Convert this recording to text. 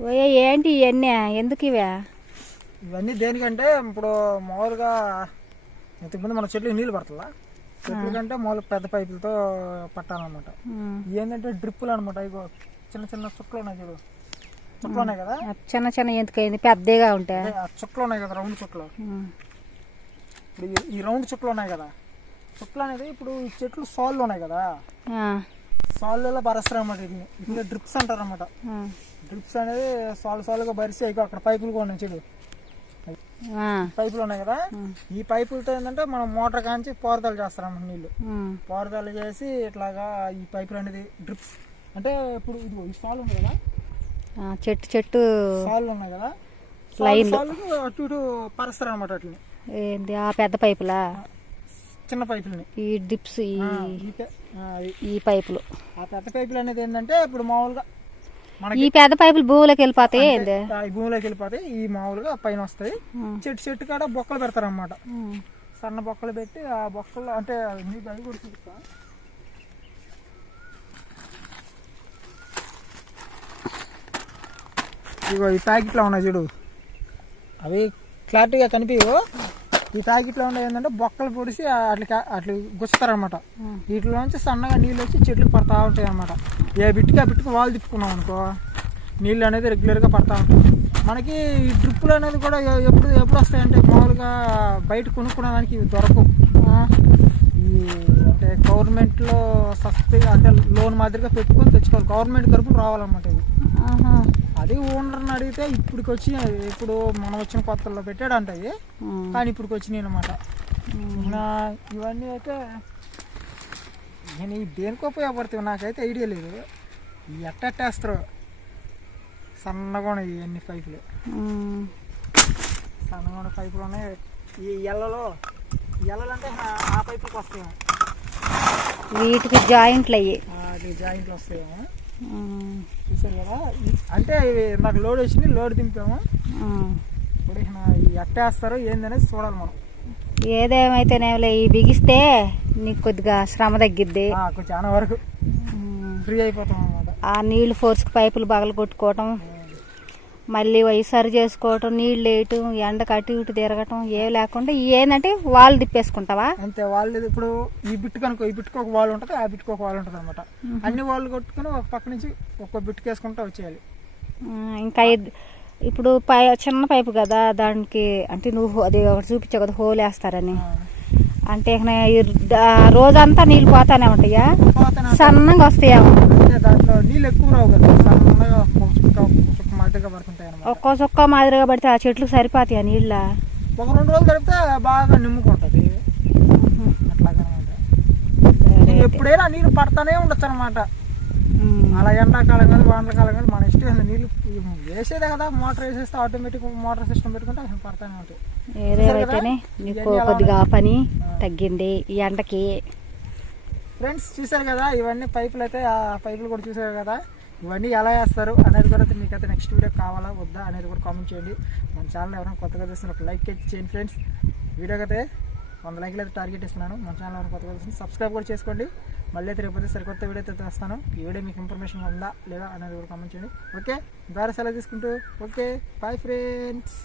ఓయే ఏంటి ఇవన్నీ? ఎందుకు ఇవే? ఇవన్నీ దేనికంటే ఇప్పుడు మామూలుగా ఇంతకుముందు మన చెట్లు నీళ్ళు పడుతుందా? చెట్ల కంటే మామూలు పెద్ద పైపులతో పట్టాలన్నమాట. ఏంటంటే డ్రిప్పులు అనమాట ఇగో చిన్న చిన్న చుక్కలు ఉన్నాయి చూడు. చుక్కలు ఉన్నాయి కదా? చిన్న చిన్న ఎందుకైంది? పెద్దగా ఉంటా అదే ఆ చుక్కలు ఉన్నాయి కదా రౌండ్ చుక్కలు. ఇప్పుడు ఈ- ఈ రౌండ్ చుక్కలు ఉన్నాయి కదా? చుక్కలు అనేది ఇప్పుడు ఈ చెట్లు సాళ్ళు ఉన్నాయి కదా? సాళ్ళలో బరస్తారు అనమాట వీటిని ఇప్పుడు డ్రిప్స్ అంటారు అనమాట డ్రిప్స్ అనేది సాల్ సాల్గా బరిసి ఇగో అక్కడ పైపులు కూడా చూడు. పైపులు ఉన్నాయి కదా? ఈ పైపులతో ఏంటంటే మనం మోటార్ కాంచి పారుదల చేస్తారన్నమాట నీళ్ళు. ఉమ్, పారుదల చేసి ఇట్లాగా ఈ పైపులు అనేది డ్రిప్స్ అంటే ఇప్పుడు ఇది ఈ సాల్ ఉంది కదా? చెట్టు చెట్టు సాల్ ఉన్నాయి కదా. సాల్ అటు ఇటు పరుస్తారు అనమాట వాటిని. ఏంది? ఆ పెద్ద పైపులా? చిన్న పైపులని. ఈ డిప్స్ ఈ ఈ పైపులు. ఆ పెద్ద పైపులు అనేది ఏంటంటే ఇప్పుడు మామూలుగా ఈ పెద్ద పైపులు భూమిలోకి వెళ్ళిపోతాయి భూమిలోకి వెళ్ళిపోతాయి. ఈ మామూలుగా పైన వస్తాయి. చెట్టు చెట్టు కాడ బొక్కలు పెడతారన్నమాట. ఉమ్, సన్న బొక్కలు పెట్టి ఆ బొక్కలు అంటే మీకు అవి కూడా ఇగో ఈ ప్యాకెట్లో ఉన్నాయి చూడు. అవి క్లారిటీగా కనిపించవు ఈ ప్యాకెట్లో ఉండే ఏంటంటే బొక్కలు పొడిసి అట్లా అట్లా గుచ్చుతారనమాట వీటిలో వీటిలోంచి సన్నగా నీళ్ళు వచ్చి చెట్లు పడతా ఉంటాయి అనమాట ఏ బిట్టుకి ఆ బిట్టుకు వాళ్ళు తిప్పుకున్నాం అనుకో నీళ్ళు అనేది రెగ్యులర్గా పడతా ఉంటాయి. మనకి ఈ డ్రిప్పులు అనేది కూడా ఎప్పుడు ఎప్పుడు వస్తాయంటే మామూలుగా బయట కొనుక్కునేదానికి ఇవి దొరకవు. ఈ అంటే గవర్నమెంట్లో సస్తి అంటే లోన్ మాదిరిగా పెట్టుకొని తెచ్చుకోవాలి. గవర్నమెంట్ తరపున రావాలన్నమాట ఇవి. ఆహా, ఓనర్ని అడిగితే ఇప్పటికి వచ్చి ఇప్పుడు మనం వచ్చిన కొత్తలో పెట్టాడంట ఇవి కానీ ఇప్పటికి వచ్చినాయి అనమాట ఇవన్నీ అయితే నేను ఈ దేనికో ఉపయోగపడుతుంది నాకైతే ఐడియా లేదు. ఎట్టేస్తారు సన్నగా ఉన్నాయి ఇవన్నీ పైపులు. సన్నగా ఉన్న పైపులు ఉన్నాయి. ఈ ఎల్లలో ఎల్లలు అంటే ఆ- పైపుకి వస్తాయేమో వీటికి జాయింట్లు అయ్యి జాయింట్లు వస్తాయేమో చూసారు కదా? అంటే ఇవి నాకు లోడ్ వచ్చింది లోడ్ దింపాము. ఇప్పుడు ఈ ఎట్టేస్తారో ఏందనేది చూడాలి మనం. ఏదేమైతేనేలే ఈ బిగిస్తే నీకు కొద్దిగా శ్రమ తగ్గిద్ది. చాలా వరకు. ఫ్రీ అయిపోతాం అనమాట ఆ నీళ్ళు ఫోర్స్కి పైపులు పగలు కొట్టుకోవటం మళ్ళీ అవి సరి చేసుకోవటం నీళ్ళు వేయటం ఎండకు అటు ఇటు తిరగటం ఏ లేకుండా ఏంటంటే వాళ్ళు తిప్పేసుకుంటావా? అంతే వాళ్ళు ఇప్పుడు ఈ బిట్టుకు అనుకో ఈ బిట్టుకు ఒక వాల్ ఉంటుంది ఆ బిట్టుకు ఒక వాల్ ఉంటుంది అనమాట అన్ని వాళ్ళు కొట్టుకుని ఒక పక్క నుంచి ఒక్క బిట్టుకు వేసుకుంటూ వచ్చేయాలి. ఇంకా ఇప్పుడు పై చిన్న పైపు కదా దానికి అంటే నువ్వు అది ఒకటి చూపించావు కదా హోల్ వేస్తారని. అంటే రోజంతా నీళ్ళు పోతానే ఉంటాయా. సన్నగా వస్తాయేమో. అంటే దాంట్లో నీళ్ళు ఎక్కువ రావు కదా సన్నగా ఒక చుక్క ఒక చుక్క మాదిరిగా పడుతుంటాయి అనమాట ఒక్కో చొక్క మాదిరిగా పడితే ఆ చెట్లకు సరిపోతాయి ఆ నీళ్ళ? ఒక రెండు రోజులు గడిపితే బాగా నిమ్ముకుంటుంది. అట్లాగనమాట. ఎప్పుడైనా నీళ్ళు పడతానే ఉండొచ్చు అనమాట అలా ఎండాకాలం కానీ వానకాలం కానీ మన ఇష్టం. నీళ్ళు వేసేదే కదా మోటార్ వేసేస్తే ఆటోమేటిక్ మోటార్ సిస్టమ్ పెట్టుకుంటే అసలు పడతానే ఉంటాయి. ఏదేమైతేనే నీకు కొద్దిగా పని తగ్గింది ఈ ఎండకి. ఫ్రెండ్స్ చూసారు కదా? ఇవన్నీ పైపులు అయితే ఆ పైపులు కూడా చూసారు కదా? ఇవన్నీ ఎలా వేస్తారు అనేది కూడా మీకైతే మీకు అయితే నెక్స్ట్ వీడియో కావాలా వద్దా అనేది కూడా కామెంట్ చేయండి. మన ఛానల్ ఎవరైనా కొత్తగా చూస్తున్న ఒక లైక్ అయితే చేయండి ఫ్రెండ్స్ వీడియోకి అయితే వంద లైక్లు అయితే టార్గెట్ ఇస్తున్నాను. మన ఛానల్ ఎవరైనా కొత్తగా చూస్తుంది సబ్స్క్రైబ్ కూడా చేసుకోండి. మళ్ళీ అయితే రేపు సరికొత్త వీడియో అయితే తెస్తాను. ఈ వీడియో మీకు ఇన్ఫర్మేషన్ ఉందా లేదా అనేది కూడా కామెంట్ చేయండి. ఓకే ద్వారా సెలవు తీసుకుంటూ ఓకే బాయ్ ఫ్రెండ్స్